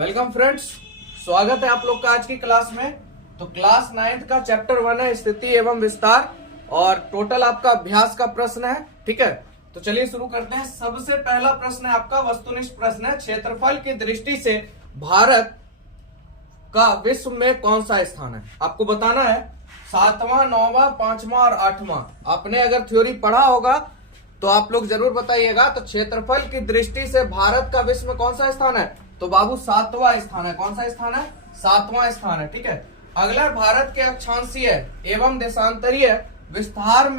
Welcome friends, स्वागत है आप लोग का आज की क्लास में। तो क्लास 9th का चैप्टर 1 है स्थिति एवं विस्तार और टोटल आपका अभ्यास का प्रश्न है। ठीक है, तो चलिए शुरू करते हैं। सबसे पहला प्रश्न है आपका वस्तुनिष्ठ प्रश्न है। क्षेत्रफल की दृष्टि से भारत का विश्व में कौन सा स्थान है? आपको बताना है 7वां, 9वां, 5वां और 8वां। आपने अगर थ्योरी पढ़ा होगा तो आप लोग जरूर बताइएगा। तो क्षेत्रफल की दृष्टि से भारत का विश्व में कौन सा स्थान है? तो बाबू 7वां स्थान है। कौन सा स्थान है? 7वां स्थान है। ठीक है, अगला भारत के अक्षांशीय एवं देशांतरीय विस्तार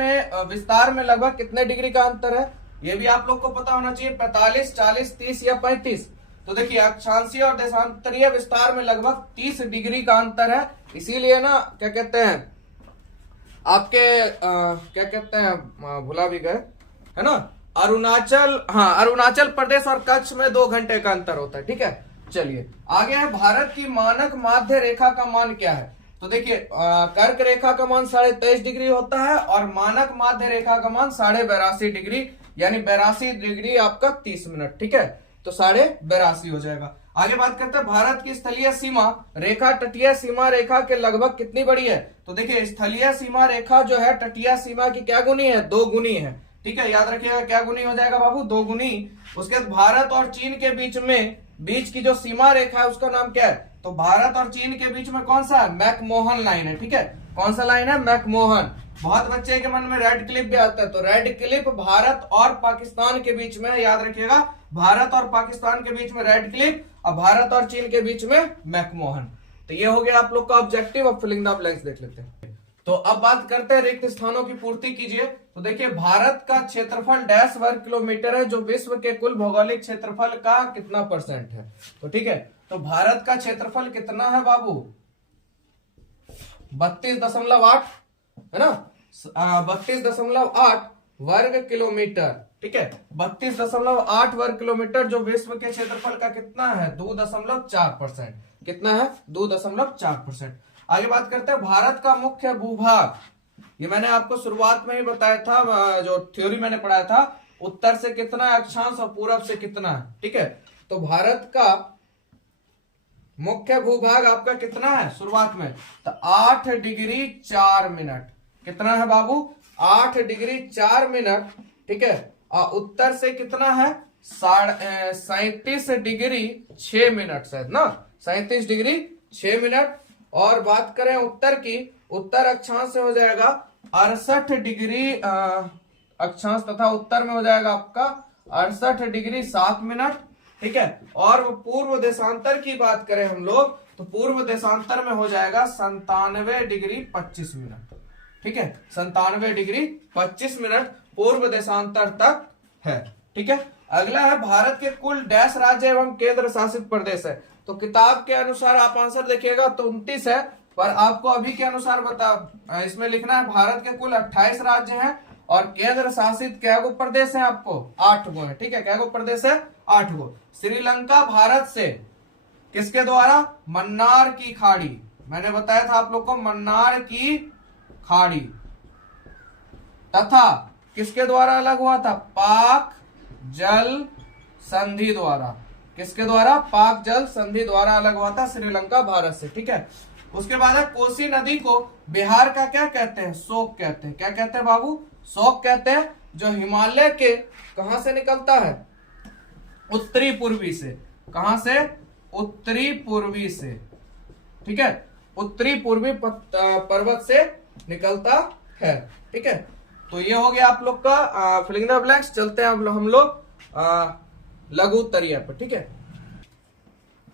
में लगभग कितने डिग्री का अंतर है? ये भी आप लोग को पता होना चाहिए। 45, 40, 30 या 35। तो देखिए अक्षांशीय और देशांतरीय विस्तार में लगभग 30 डिग्री का अंतर है। इसीलिए ना क्या कहते हैं आपके क्या कहते हैं भुला भी गए, है ना, अरुणाचल प्रदेश और कच्छ में 2 घंटे का अंतर होता है। ठीक है, चलिए आगे है। भारत की मानक माध्य रेखा का मान क्या है? तो देखिए कर्क रेखा का मान 23.5 डिग्री होता है और मानक माध्य रेखा का मान 82.5 डिग्री, यानी 82 डिग्री आपका 30 मिनट। ठीक है, तो 82.5 हो जाएगा। आगे बात करते हैं भारत की स्थलीय सीमा रेखा तटीय सीमा रेखा के लगभग कितनी बड़ी है? तो देखिए स्थलीय सीमा रेखा जो है तटीय सीमा की क्या गुनी है? 2 गुनी है। ठीक है, याद रखिएगा क्या गुनी हो जाएगा बाबू? 2 गुनी। उसके बाद भारत और चीन के बीच की जो सीमा रेखा है उसका नाम क्या है? तो भारत और चीन के बीच में कौन सा है? मैकमोहन लाइन है। ठीक है, कौन सा लाइन है? मैकमोहन। बहुत बच्चे के मन में रेड क्लिफ भी आता है, तो रेड क्लिफ भारत और पाकिस्तान के बीच में, याद रखिएगा भारत और पाकिस्तान के बीच में रेड क्लिफ और भारत और चीन के बीच में मैकमोहन। तो ये हो गया आप लोग का ऑब्जेक्टिव। अब फिलिंग द ब्लैंक्स देख लेते हैं। तो अब बात करते हैं रिक्त स्थानों की पूर्ति कीजिए। तो देखिए भारत का क्षेत्रफल डैश वर्ग किलोमीटर है, जो विश्व के कुल भौगोलिक क्षेत्रफल का कितना % है? तो ठीक है, तो भारत का क्षेत्रफल कितना है बाबू? 32.8 है ना, 32.8 वर्ग किलोमीटर। ठीक है, 32.8 वर्ग किलोमीटर जो विश्व के क्षेत्रफल का कितना है? 2.4%। कितना है? 2.4%। आगे बात करते हैं भारत का मुख्य भूभाग। ये मैंने आपको शुरुआत में ही बताया था, जो थ्योरी मैंने पढ़ाया था, उत्तर से कितना है अक्षांश और पूरब से कितना है। ठीक है, तो भारत का मुख्य भूभाग आपका कितना है शुरुआत में? तो 8 डिग्री 4 मिनट। कितना है बाबू? 8 डिग्री 4 मिनट। ठीक है, और उत्तर से कितना है? 37 डिग्री 6 मिनट शायद ना, 37 डिग्री 6 मिनट। और बात करें उत्तर की, उत्तर अक्षांश से हो जाएगा 68 डिग्री अक्षांश तथा उत्तर में हो जाएगा आपका 68 डिग्री 7 मिनट। ठीक है, और पूर्व देशांतर की बात करें हम लोग, तो पूर्व देशांतर में हो जाएगा 97 डिग्री 25 मिनट। ठीक है, 97 डिग्री 25 मिनट पूर्व देशांतर तक है। ठीक है, अगला है भारत के कुल डैश राज्य एवं केंद्र शासित प्रदेश है। तो किताब के अनुसार आप आंसर देखिएगा तो 29 है, पर आपको अभी के अनुसार इसमें लिखना है भारत के कुल 28 राज्य हैं और केंद्र शासित क्या गो प्रदेश है? आपको 8 गो है। ठीक है, क्या गो प्रदेश है? 8 गो। श्रीलंका भारत से किसके द्वारा? मन्नार की खाड़ी। मैंने बताया था आप लोग को, मन्नार की खाड़ी तथा किसके द्वारा अलग हुआ था? पाक जल संधि द्वारा। किसके द्वारा? पाक जल संधि द्वारा अलग हुआ था श्रीलंका भारत से। ठीक है, उसके बाद है कोसी नदी को बिहार का क्या कहते हैं? शोक कहते हैं। क्या कहते हैं बाबू? शोक कहते हैं, जो हिमालय के कहां से निकलता है? उत्तरी पूर्वी से। कहां से? उत्तरी पूर्वी से। ठीक है, उत्तरी पूर्वी पर्वत से निकलता है। ठीक है, तो ये हो गया आप लोग का फिलिंग द ब्लैंक्स। चलते हैं हम लोग लघु उत्तरीय पर। ठीक है,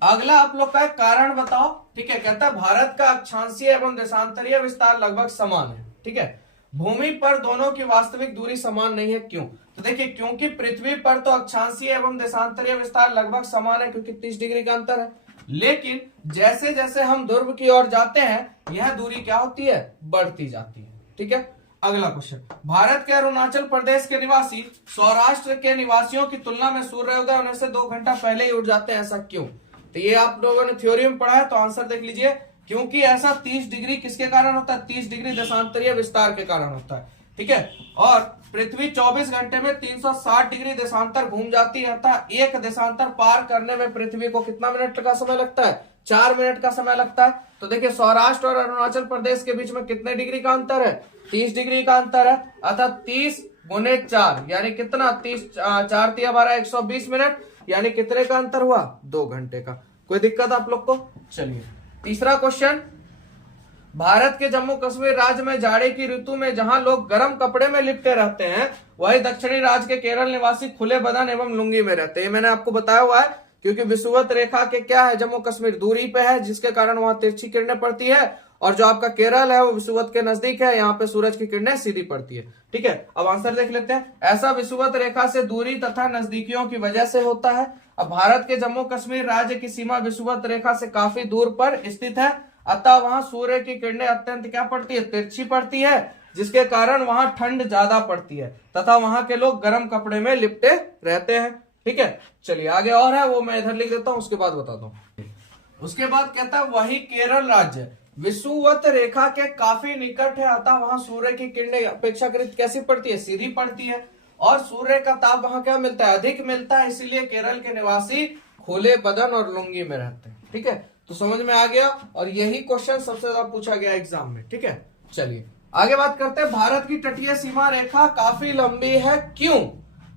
अगला आप लोग का कारण बताओ। ठीक है, कहता है भारत का अक्षांशीय एवं देशांतरीय विस्तार लगभग समान है। ठीक है, भूमि पर दोनों की वास्तविक दूरी समान नहीं है। क्यों? तो देखिए क्योंकि पृथ्वी पर तो अक्षांशीय एवं देशांतरीय विस्तार लगभग समान है, क्योंकि 30 डिग्री का अंतर है। लेकिन जैसे जैसे हम ध्रुव की ओर जाते हैं यह दूरी क्या होती है? बढ़ती जाती है। ठीक है, अगला क्वेश्चन, भारत के अरुणाचल प्रदेश के निवासी सौराष्ट्र के निवासियों की तुलना में सूर्योदय होने से 2 घंटा पहले ही उठ जाते हैं, ऐसा क्यों? तो ये आप लोगों ने थ्योरी में पढ़ा है, तो आंसर देख लीजिए। क्योंकि ऐसा 30 डिग्री किसके कारण होता है? 30 डिग्री देशांतरीय विस्तार के कारण होता है। ठीक है, और पृथ्वी 24 घंटे में 360 डिग्री देशांतर घूम जाती है तथा एक देशांतर पार करने में पृथ्वी को कितना मिनट का समय लगता है? 4 मिनट का समय लगता है। तो देखिए सौराष्ट्र और अरुणाचल प्रदेश के बीच में कितने डिग्री का अंतर है? 30 डिग्री का अंतर है। अतः 30 गुने 4 यानी कितना? 30 4 तिया 12 120 मिनट यानी कितने का अंतर हुआ? 2 घंटे का। कोई दिक्कत आप लोग को? चलिए तीसरा क्वेश्चन, भारत के जम्मू कश्मीर राज्य में जाड़े की ऋतु में जहां लोग गर्म कपड़े में लिपटे रहते हैं, वही दक्षिणी राज्य के केरल निवासी खुले बदन एवं लुंगी में रहते हैं। मैंने आपको बताया हुआ है क्योंकि विषुवत रेखा के क्या है, जम्मू कश्मीर दूरी पे है जिसके कारण वहां तिरछी किरणें पड़ती है, और जो आपका केरल है वो विषुवत के नजदीक है, यहाँ पे सूरज की किरणें सीधी पड़ती है। ठीक है, अब आंसर देख लेते हैं। ऐसा विषुवत रेखा से दूरी तथा नजदीकियों की वजह से होता है। अब भारत के जम्मू कश्मीर राज्य की सीमा विषुवत रेखा से काफी दूर पर स्थित है, अतः वहां सूर्य की किरणें अत्यंत क्या पड़ती है? तिरछी पड़ती है, जिसके कारण वहां ठंड ज्यादा पड़ती है तथा वहां के लोग गर्म कपड़े में लिपटे रहते हैं। ठीक है, चलिए आगे और है वो मैं इधर लिख देता हूं, उसके बाद बताता हूं। उसके बाद कहता है वही केरल राज्य विषुवत रेखा के काफी निकट है, अतः वहां सूर्य की किरणें अपेक्षाकृत कैसी पड़ती है? सीधी पड़ती है, और सूर्य का ताप वहां क्या मिलता है? अधिक मिलता है, इसीलिए केरल के निवासी खुले बदन और लुंगी में रहते हैं। ठीक है, तो समझ में आ गया, और यही क्वेश्चन सबसे ज्यादा पूछा गया एग्जाम में। ठीक है, चलिए आगे बात करते हैं। भारत की तटीय सीमा रेखा काफी लंबी है, क्यों?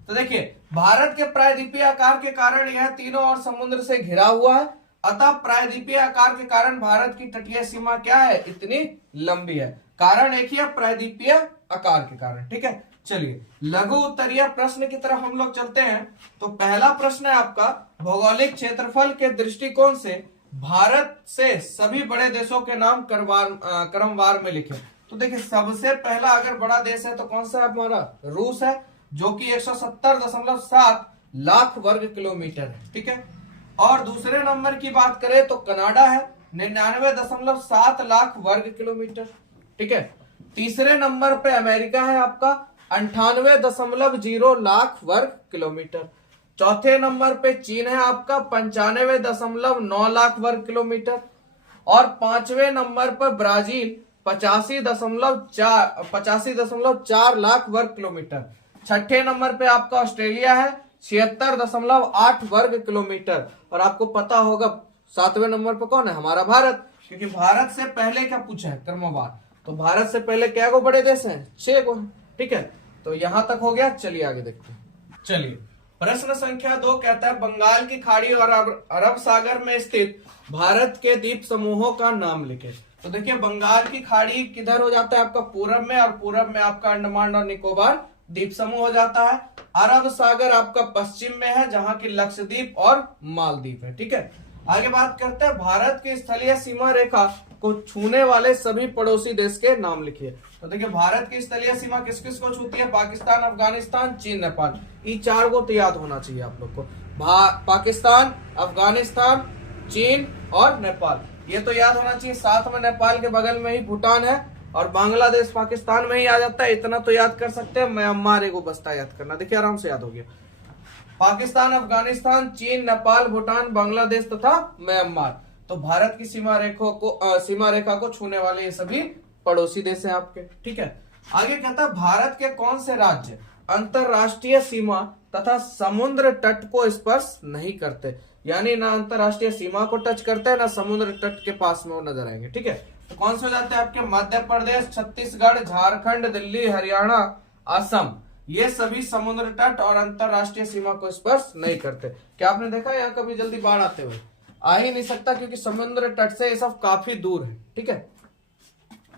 तो देखिए भारत के प्रायद्वीपीय आकार के कारण यह तीनों ओर समुद्र से घिरा हुआ है, अतः प्रायद्वीपीय आकार के कारण भारत की तटीय सीमा क्या है? इतनी लंबी है। कारण एक ही है, प्रायद्वीपीय आकार के कारण। ठीक है, चलिए लघु उत्तरीय प्रश्न की तरफ हम लोग चलते हैं। तो पहला प्रश्न है आपका, भौगोलिक क्षेत्रफल के दृष्टिकोण से भारत से सभी बड़े देशों के नाम क्रमवार में लिखे। तो देखिए सबसे पहला अगर बड़ा देश है तो कौन सा है? हमारा रूस है, जो कि 170.7 लाख वर्ग किलोमीटर है। ठीक है, और दूसरे नंबर की बात करें तो कनाडा है, 99.7 लाख वर्ग किलोमीटर। ठीक है, तीसरे नंबर पे अमेरिका है आपका 98.0 लाख वर्ग किलोमीटर। चौथे नंबर पे चीन है आपका 95.9 लाख वर्ग किलोमीटर, और पांचवें नंबर पर ब्राजील 85.4 लाख वर्ग किलोमीटर। छठे नंबर पे आपका ऑस्ट्रेलिया है 76.8 वर्ग किलोमीटर, और आपको पता होगा 7वें नंबर पर कौन है? हमारा भारत, क्योंकि भारत से पहले क्या पूछा है? क्रमवार। तो भारत से पहले क्या को बड़े देश हैं? 6 को। ठीक है, तो यहां तक हो गया। चलिए आगे देखते हैं। चलिए प्रश्न संख्या 2 कहता है बंगाल की खाड़ी और अरब सागर में स्थित भारत के द्वीप समूहों का नाम लिखे। तो देखिए बंगाल की खाड़ी किधर हो जाता है? आपका पूरब में, और पूरब में आपका अंडमान और निकोबार द्वीप समूह हो जाता है। अरब सागर आपका पश्चिम में है, जहां की लक्षद्वीप और मालदीव है। ठीक है, आगे बात करते हैं भारत की स्थलीय सीमा रेखा को छूने वाले सभी पड़ोसी देश के नाम लिखिए। तो देखिए भारत की स्थलीय सीमा किस किस को छूती है? पाकिस्तान, अफगानिस्तान, चीन, नेपाल। ये 4 को तो याद होना चाहिए आप लोग को। पाकिस्तान, अफगानिस्तान, चीन और नेपाल, ये तो याद होना चाहिए। साथ में नेपाल के बगल में ही भूटान है, और बांग्लादेश पाकिस्तान में ही आ जाता है। इतना तो याद कर सकते हैं। म्यांमार एगो बस्ता याद करना, देखिए आराम से याद हो गया। पाकिस्तान, अफगानिस्तान, चीन, नेपाल, भूटान, बांग्लादेश तथा म्यांमार। तो भारत की सीमा रेखा को छूने वाले ये सभी पड़ोसी देश हैं आपके। ठीक है, आगे कहता है भारत के कौन से राज्य अंतरराष्ट्रीय सीमा तथा समुद्र तट को स्पर्श नहीं करते? यानी ना अंतरराष्ट्रीय सीमा को टच करते हैं, ना समुद्र तट के पास में वो नजर आएंगे। ठीक है, तो कौन से हो जाते हैं आपके? मध्य प्रदेश, छत्तीसगढ़, झारखंड, दिल्ली, हरियाणा, असम। ये सभी समुद्र तट और अंतरराष्ट्रीय सीमा को स्पर्श नहीं करते। क्या आपने देखा यहाँ कभी जल्दी बाढ़ आते हुए? आ ही नहीं सकता, क्योंकि समुद्र तट से ये सब काफी दूर है। ठीक है,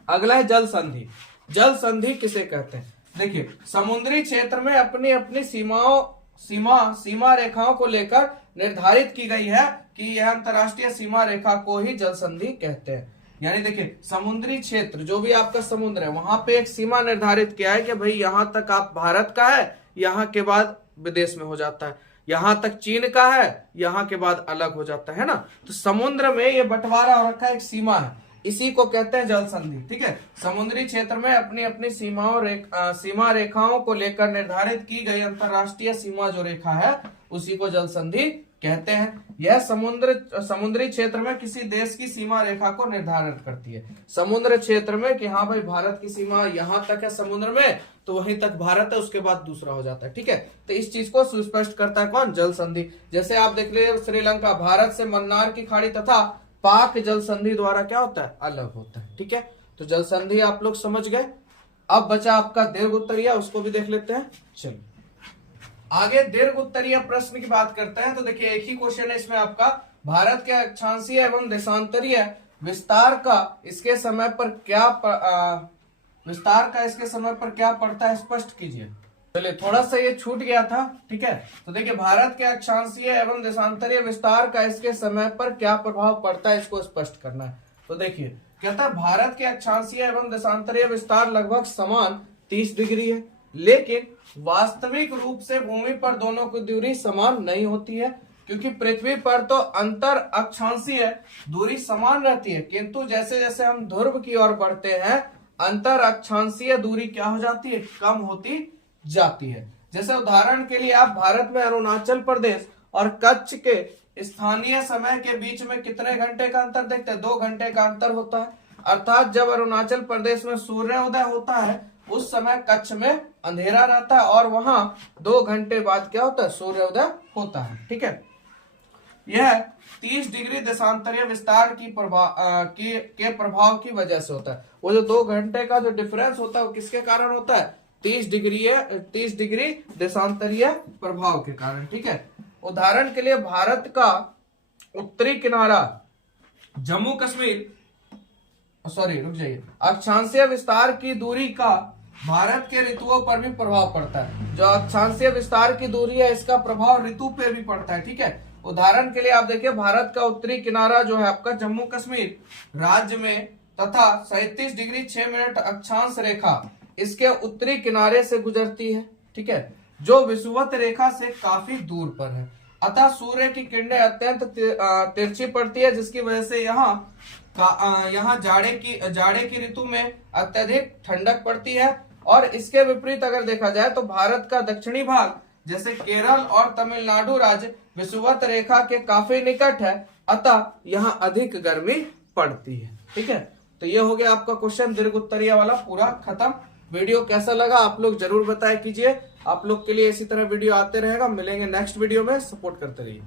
अगला है जल संधि। जल संधि किसे कहते हैं? देखिए समुद्री क्षेत्र में अपनी अपनी सीमा रेखाओं को लेकर निर्धारित की गई है कि यह अंतरराष्ट्रीय सीमा रेखा को ही जल संधि कहते हैं। यानी देखिए समुद्री क्षेत्र जो भी आपका समुद्र है, वहां पे एक सीमा निर्धारित किया है कि भाई यहां तक आप भारत का है, यहां के बाद विदेश में हो जाता है, यहां तक चीन का है, यहां के बाद अलग हो जाता है ना। तो समुद्र में ये बंटवारा हो रखा है, एक सीमा है, इसी को कहते हैं जल संधि। ठीक है, समुद्री क्षेत्र में अपनी अपनी सीमा रेखाओं को लेकर निर्धारित की गई अंतरराष्ट्रीय सीमा जो रेखा है उसी को जल संधि कहते हैं। यह समुद्री क्षेत्र में किसी देश की सीमा रेखा को निर्धारित करती है। समुद्र क्षेत्र में कि हाँ भाई भारत की सीमा यहाँ तक है समुद्र में, तो वहीं तक भारत है, उसके बाद दूसरा हो जाता है। ठीक है, तो इस चीज को सुस्पष्ट करता है कौन? जल संधि। जैसे आप देख लीजिए श्रीलंका भारत से मन्नार की खाड़ी तथा पाक जल संधि द्वारा क्या होता है? अलग होता है। ठीक है, तो जल संधि आप लोग समझ गए। अब बचा आपका दीर्घ उत्तरीय, उसको भी देख लेते हैं। चलिए आगे दीर्घ उत्तरीय प्रश्न की बात करते हैं। तो देखिए एक ही क्वेश्चन है इसमें आपका, भारत के अक्षांशीय एवं देशांतरीय विस्तार का इसके समय पर क्या पड़ता है, स्पष्ट कीजिए। चलिए थोड़ा सा ये छूट गया था। ठीक है, तो देखिए भारत के अक्षांशीय एवं देशांतरीय विस्तार का इसके समय पर क्या प्रभाव पड़ता है, इसको स्पष्ट करना है। तो देखिए कहता है भारत के अक्षांशीय एवं देशांतरीय विस्तार लगभग समान 30 डिग्री है, लेकिन वास्तविक रूप से भूमि पर दोनों की दूरी समान नहीं होती है, क्योंकि पृथ्वी पर तो अंतर अक्षांशीय दूरी समान रहती है, किंतु जैसे जैसे हम ध्रुव की ओर बढ़ते हैं अंतर अक्षांशीय दूरी क्या हो जाती है? कम होती जाती है। जैसे उदाहरण के लिए आप भारत में अरुणाचल प्रदेश और कच्छ के स्थानीय समय के बीच में कितने घंटे का अंतर देखते हैं? 2 घंटे का अंतर होता है। अर्थात जब अरुणाचल प्रदेश में सूर्योदय होता है उस समय कच्छ में अंधेरा रहता है और वहां 2 घंटे बाद क्या होता है? सूर्योदय होता है। ठीक है, यह 30 डिग्री देशांतरीय विस्तार की प्रभाव की वजह से होता है। वो जो 2 घंटे का जो डिफरेंस होता है वो किसके कारण होता है? 30 डिग्री देशांतरीय प्रभाव के कारण। ठीक है, उदाहरण के लिए भारत का उत्तरी किनारा जम्मू कश्मीर रुक जाइए, अक्षांशीय विस्तार की दूरी का भारत के ऋतुओं पर भी प्रभाव पड़ता है। जो अक्षांशीय विस्तार की दूरी है इसका प्रभाव ऋतु पे भी पड़ता है। ठीक है, उदाहरण के लिए आप देखिए भारत का उत्तरी किनारा जो है आपका जम्मू कश्मीर राज्य में तथा 37 डिग्री 6 मिनट अक्षांश रेखा इसके उत्तरी किनारे से गुजरती है। ठीक है, जो विषुवत रेखा से काफी दूर पर है, अतः सूर्य की किरणें अत्यंत तिरछी पड़ती है, जिसकी वजह से यहाँ जाड़े की ऋतु में अत्यधिक ठंडक पड़ती है। और इसके विपरीत अगर देखा जाए तो भारत का दक्षिणी भाग जैसे केरल और तमिलनाडु राज्य विषुवत रेखा के काफी निकट है, अतः यहाँ अधिक गर्मी पड़ती है। ठीक है, तो ये हो गया आपका क्वेश्चन दीर्घ उत्तरीय वाला पूरा खत्म। वीडियो कैसा लगा आप लोग जरूर बताया कीजिए। आप लोग के लिए इसी तरह वीडियो आते रहेगा। मिलेंगे नेक्स्ट वीडियो में, सपोर्ट करते रहिए।